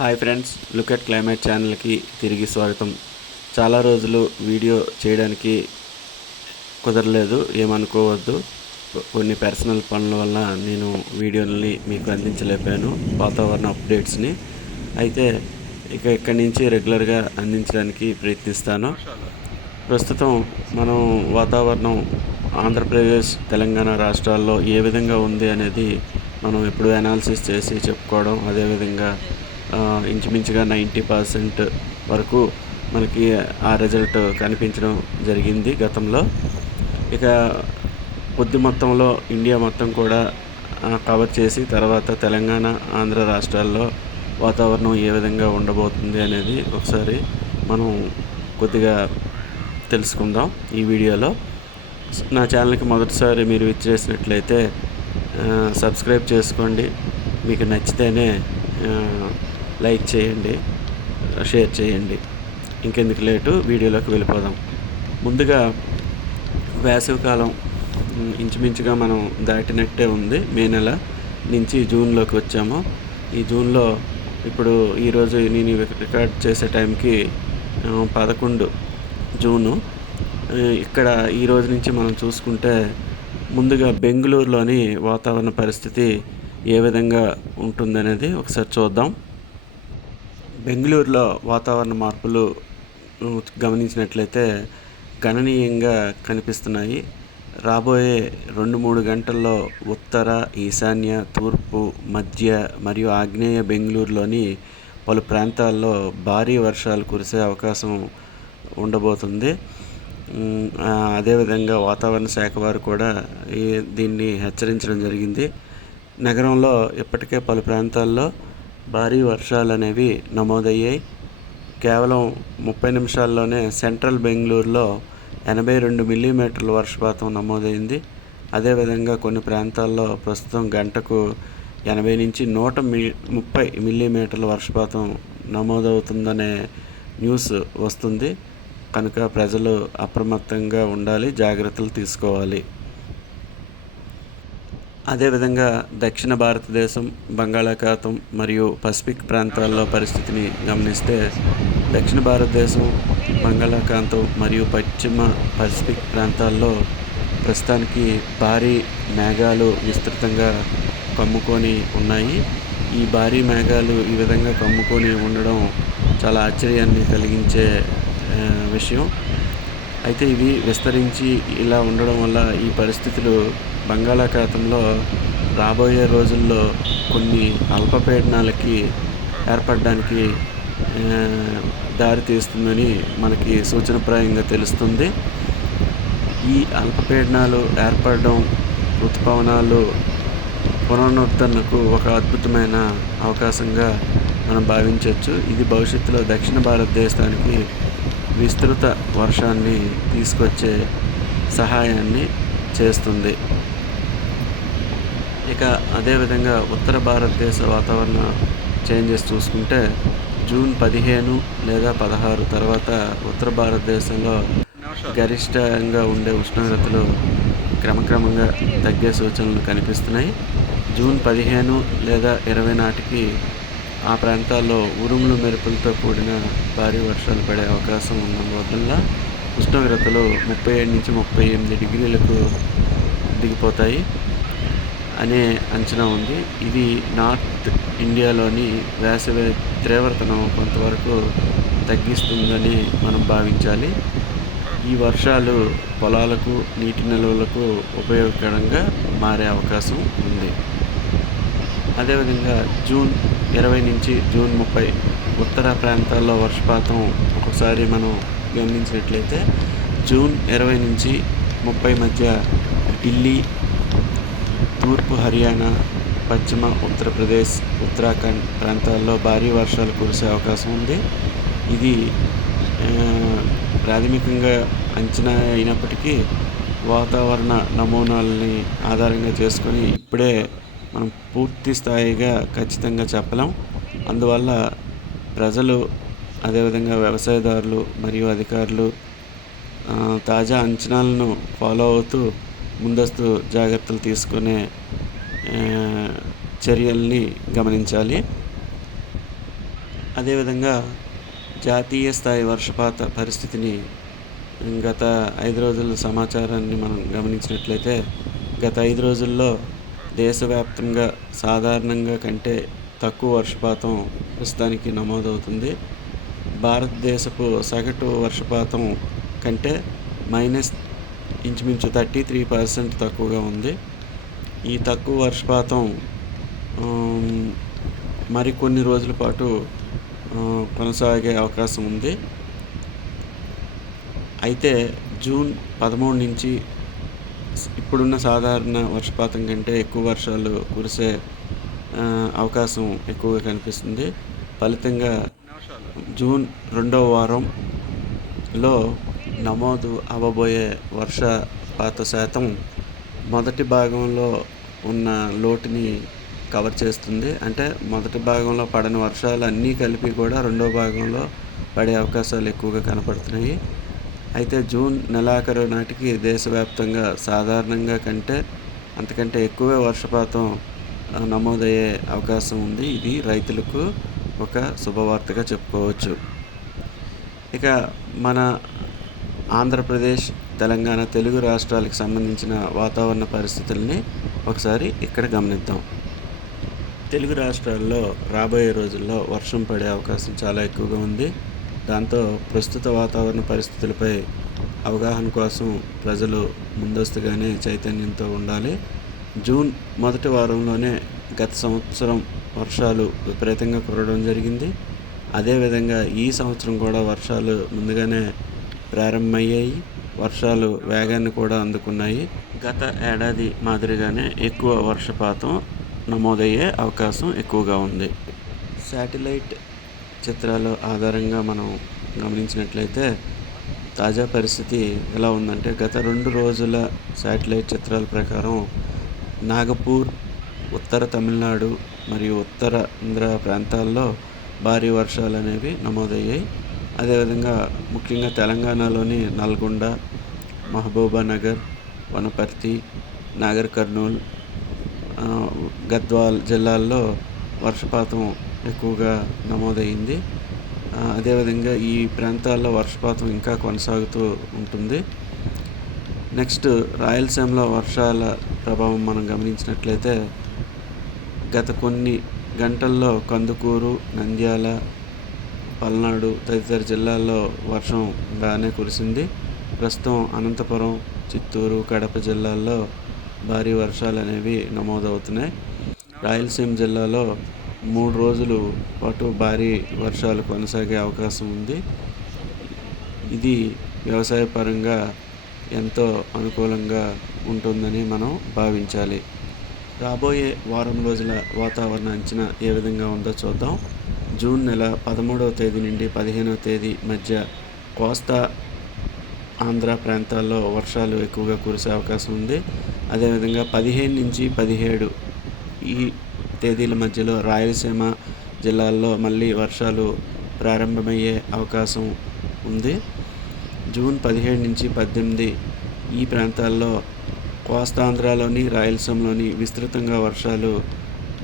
Hi friends, look at climate ఛానల్కి తిరిగి స్వాగతం. చాలా రోజులు వీడియో చేయడానికి కుదరలేదు, ఏమనుకోవద్దు. కొన్ని పర్సనల్ పనుల వల్ల నేను వీడియోలని మీకు అందించలేకపోయాను, వాతావరణ అప్డేట్స్ని. అయితే ఇక్కడి నుంచి రెగ్యులర్గా అందించడానికి ప్రయత్నిస్తాను. ప్రస్తుతం మనం వాతావరణం ఆంధ్రప్రదేశ్, తెలంగాణ రాష్ట్రాల్లో ఏ విధంగా ఉంది అనేది మనం ఎప్పుడు అనాలిసిస్ చేసి చెప్పుకోవడం. అదేవిధంగా ఇంచుమించుగా 90% వరకు మనకి ఆ రిజల్ట్ కనిపించడం జరిగింది గతంలో. ఇక కొద్ది మొత్తంలో ఇండియా మొత్తం కూడా కవర్ చేసి తర్వాత తెలంగాణ, ఆంధ్ర రాష్ట్రాల్లో వాతావరణం ఏ విధంగా ఉండబోతుంది అనేది ఒకసారి మనం కొద్దిగా తెలుసుకుందాం ఈ వీడియోలో. నా ఛానల్కి మొదటిసారి మీరు విచ్చేసినట్లయితే సబ్స్క్రైబ్ చేసుకోండి. మీకు నచ్చితేనే లైక్ చేయండి, షేర్ చేయండి. ఇంకెందుకు లేటు, వీడియోలోకి వెళ్ళిపోదాం. ముందుగా వేసవికాలం ఇంచుమించుగా మనం దాటినట్టే ఉంది. మే నెల నుంచి జూన్లోకి వచ్చాము. ఈ జూన్లో ఇప్పుడు ఈరోజు నేను రికార్డ్ చేసే టైంకి 11 జూను. ఇక్కడ ఈరోజు నుంచి మనం చూసుకుంటే ముందుగా బెంగళూరులోని వాతావరణ పరిస్థితి ఏ విధంగా ఉంటుందనేది ఒకసారి చూద్దాం. బెంగళూరులో వాతావరణ మార్పులు గమనించినట్లయితే గణనీయంగా కనిపిస్తున్నాయి. రాబోయే 2-3 గంటల్లో ఉత్తర, ఈశాన్య, తూర్పు, మధ్య మరియు ఆగ్నేయ బెంగళూరులోని పలు ప్రాంతాల్లో భారీ వర్షాలు కురిసే అవకాశం ఉండబోతుంది. అదేవిధంగా వాతావరణ శాఖ వారు కూడా దీన్ని హెచ్చరించడం జరిగింది. నగరంలో ఇప్పటికే పలు ప్రాంతాల్లో భారీ వర్షాలు అనేవి నమోదయ్యాయి. కేవలం 30 నిమిషాల్లోనే సెంట్రల్ బెంగళూరులో 82 మిల్లీమీటర్ల వర్షపాతం నమోదైంది. అదేవిధంగా కొన్ని ప్రాంతాల్లో ప్రస్తుతం గంటకు 80 నుంచి 130 మిల్లీమీటర్ల వర్షపాతం నమోదవుతుందనే న్యూస్ వస్తుంది. కనుక ప్రజలు అప్రమత్తంగా ఉండాలి, జాగ్రత్తలు తీసుకోవాలి. అదేవిధంగా దక్షిణ భారతదేశం, బంగాళాఖాతం మరియు పసిఫిక్ ప్రాంతాల్లో పరిస్థితిని గమనిస్తే దక్షిణ భారతదేశం, బంగాళాఖాతం మరియు పశ్చిమ పసిఫిక్ ప్రాంతాల్లో ప్రస్తుతానికి భారీ మేఘాలు విస్తృతంగా కమ్ముకొని ఉన్నాయి. ఈ భారీ మేఘాలు ఈ విధంగా కమ్ముకొని ఉండడం చాలా ఆశ్చర్యాన్ని కలిగించే విషయం. అయితే ఇవి విస్తరించి ఇలా ఉండడం వల్ల ఈ పరిస్థితులు బంగాళాఖాతంలో రాబోయే రోజుల్లో కొన్ని అల్పపీడనాలకి ఏర్పడడానికి దారితీస్తుందని మనకి సూచనప్రాయంగా తెలుస్తుంది. ఈ అల్పపీడనాలు ఏర్పడడం ఋతుపవనాలు పునరుద్ధరణకు ఒక అద్భుతమైన అవకాశంగా మనం భావించవచ్చు. ఇది భవిష్యత్తులో దక్షిణ భారతదేశానికి విస్తృత వర్షాన్ని తీసుకొచ్చే సహాయాన్ని చేస్తుంది. ఇక అదేవిధంగా ఉత్తర భారతదేశ వాతావరణ చేంజెస్ చూసుకుంటే జూన్ 15 లేదా 16 తర్వాత ఉత్తర భారతదేశంలో గరిష్టంగా ఉండే ఉష్ణోగ్రతలు క్రమక్రమంగా తగ్గే సూచనలు కనిపిస్తున్నాయి. జూన్ 15 లేదా 20 నాటికి ఆ ప్రాంతాల్లో ఉరుములు మెరుపులతో కూడిన భారీ వర్షాలు పడే అవకాశం ఉన్నందువల్ల ఉష్ణోగ్రతలు 37 నుంచి 38 డిగ్రీలకు దిగిపోతాయి అనే అంచనా ఉంది. ఇది నార్త్ ఇండియాలోని వేసవి తీవ్రతను కొంతవరకు తగ్గిస్తుందని మనం భావించాలి. ఈ వర్షాలు పొలాలకు, నీటి నిల్వలకు ఉపయోగకరంగా మారే అవకాశం ఉంది. అదేవిధంగా జూన్ 20 నుంచి జూన్ 30 ఉత్తర ప్రాంతాల్లో వర్షపాతం ఒకసారి మనం గమనించినట్లయితే జూన్ 20 నుంచి 30 మధ్య ఢిల్లీ, తూర్పు హర్యానా, పశ్చిమ ఉత్తరప్రదేశ్, ఉత్తరాఖండ్ ప్రాంతాల్లో భారీ వర్షాలు కురిసే అవకాశం ఉంది. ఇది ప్రాథమికంగా అంచనా అయినప్పటికీ వాతావరణ నమూనాలని ఆధారంగా చేసుకొని ఇప్పుడే మనం పూర్తి స్థాయిగా ఖచ్చితంగా చెప్పలేం. అందువల్ల ప్రజలు, అదేవిధంగా వ్యవసాయదారులు మరియు అధికారులు తాజా అంచనాలను ఫాలో అవుతూ ముందస్తు జాగ్రత్తలు తీసుకునే చర్యల్ని గమనించాలి. అదేవిధంగా జాతీయ స్థాయి వర్షపాత పరిస్థితిని గత 5 రోజుల సమాచారాన్ని మనం గమనించినట్లయితే గత 5 రోజుల్లో దేశవ్యాప్తంగా సాధారణంగా కంటే తక్కువ వర్షపాతం ప్రస్తుతానికి నమోదవుతుంది. భారతదేశపు సగటు వర్షపాతం కంటే మైనస్ ఇంచుమించు 33% తక్కువగా ఉంది. ఈ తక్కువ వర్షపాతం మరికొన్ని రోజుల పాటు కొనసాగే అవకాశం ఉంది. అయితే జూన్ 13 నుంచి ఇప్పుడున్న సాధారణ వర్షపాతం కంటే ఎక్కువ వర్షాలు కురిసే అవకాశం ఎక్కువగా కనిపిస్తుంది. ఫలితంగా జూన్ 2వ వారంలో నమోదు అవ్వబోయే వర్షపాత శాతం మొదటి భాగంలో ఉన్న లోటుని కవర్ చేస్తుంది. అంటే మొదటి భాగంలో పడని వర్షాలు అన్నీ కలిపి కూడా రెండో భాగంలో పడే అవకాశాలు ఎక్కువగా కనపడుతున్నాయి. అయితే జూన్ నెలాఖరు నాటికి దేశవ్యాప్తంగా సాధారణంగా కంటే అంతకంటే ఎక్కువే వర్షపాతం నమోదయ్యే అవకాశం ఉంది. ఇది రైతులకు ఒక శుభవార్తగా చెప్పుకోవచ్చు. ఇక మన ఆంధ్రప్రదేశ్, తెలంగాణ, తెలుగు రాష్ట్రాలకు సంబంధించిన వాతావరణ పరిస్థితుల్ని ఒకసారి ఇక్కడ గమనిద్దాం. తెలుగు రాష్ట్రాల్లో రాబోయే రోజుల్లో వర్షం పడే అవకాశం చాలా ఎక్కువగా ఉంది. దాంతో ప్రస్తుత వాతావరణ పరిస్థితులపై అవగాహన కోసం ప్రజలు ముందస్తుగానే చైతన్యంతో ఉండాలి. జూన్ మొదటి వారంలోనే గత సంవత్సరం వర్షాలు విపరీతంగా కురవడం జరిగింది. అదేవిధంగా ఈ సంవత్సరం కూడా వర్షాలు ముందుగానే ప్రారంభమయ్యాయి. వర్షాలు వేగాన్ని కూడా అందుకున్నాయి. గత ఏడాది మాదిరిగానే ఎక్కువ వర్షపాతం నమోదయ్యే అవకాశం ఎక్కువగా ఉంది. శాటిలైట్ చిత్రాల ఆధారంగా మనం గమనించినట్లయితే తాజా పరిస్థితి ఎలా ఉందంటే గత 2 రోజుల శాటిలైట్ చిత్రాల ప్రకారం నాగపూర్, ఉత్తర తమిళనాడు మరియు ఉత్తరాంధ్ర ప్రాంతాల్లో భారీ వర్షాలు అనేవి నమోదయ్యాయి. అదేవిధంగా ముఖ్యంగా తెలంగాణలోని నల్గొండ, మహబూబానగర్, వనపర్తి, నాగర్ కర్నూల్, గద్వాల్ జిల్లాల్లో వర్షపాతం ఎక్కువగా నమోదయ్యింది. అదేవిధంగా ఈ ప్రాంతాల్లో వర్షపాతం ఇంకా కొనసాగుతూ ఉంటుంది. నెక్స్ట్ రాయలసీమలో వర్షాల ప్రభావం మనం గమనించినట్లయితే గత కొన్ని గంటల్లో కందుకూరు, నంద్యాల, పల్నాడు తదితర జిల్లాల్లో వర్షం బాగానే కురిసింది. ప్రస్తుతం అనంతపురం, చిత్తూరు, కడప జిల్లాల్లో భారీ వర్షాలు అనేవి నమోదవుతున్నాయి. రాయలసీమ జిల్లాలో 3 రోజుల పాటు భారీ వర్షాలు కొనసాగే అవకాశం ఉంది. ఇది వ్యవసాయపరంగా ఎంతో అనుకూలంగా ఉంటుందని మనం భావించాలి. రాబోయే వారం రోజుల వాతావరణ అంచనా ఏ విధంగా ఉందో చూద్దాం. జూన్ నెల 13వ తేదీ నుండి 15వ తేదీ మధ్య కోస్తా ఆంధ్ర ప్రాంతాల్లో వర్షాలు ఎక్కువగా కురిసే అవకాశం ఉంది. అదేవిధంగా 15 నుంచి 17 ఈ తేదీల మధ్యలో రాయలసీమ జిల్లాల్లో మళ్ళీ వర్షాలు ప్రారంభమయ్యే అవకాశం ఉంది. జూన్ 17 నుంచి 18 ఈ ప్రాంతాల్లో కోస్తాంధ్రలోని, రాయలసీమలోని విస్తృతంగా వర్షాలు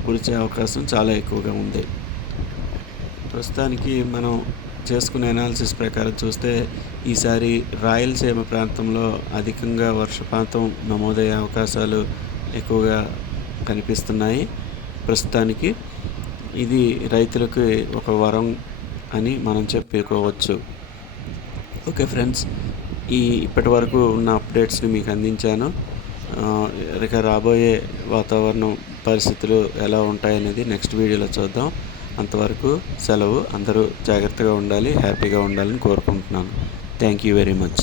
కురిసే అవకాశం చాలా ఎక్కువగా ఉంది. ప్రస్తుతానికి మనం చేసుకునే అనాలిసిస్ ప్రకారం చూస్తే ఈసారి రాయలసీమ ప్రాంతంలో అధికంగా వర్షపాతం నమోదయ్యే అవకాశాలు ఎక్కువగా కనిపిస్తున్నాయి. ప్రస్తుతానికి ఇది రైతులకు ఒక వరం అని మనం చెప్పుకోవచ్చు. ఓకే ఫ్రెండ్స్, ఇప్పటి వరకు ఉన్న అప్డేట్స్ని మీకు అందించాను. ఇక రాబోయే వాతావరణం పరిస్థితులు ఎలా ఉంటాయనేది నెక్స్ట్ వీడియోలో చూద్దాం. అంతవరకు సెలవు. అందరూ జాగ్రత్తగా ఉండాలి, హ్యాపీగా ఉండాలని కోరుకుంటున్నాను. Thank you very much.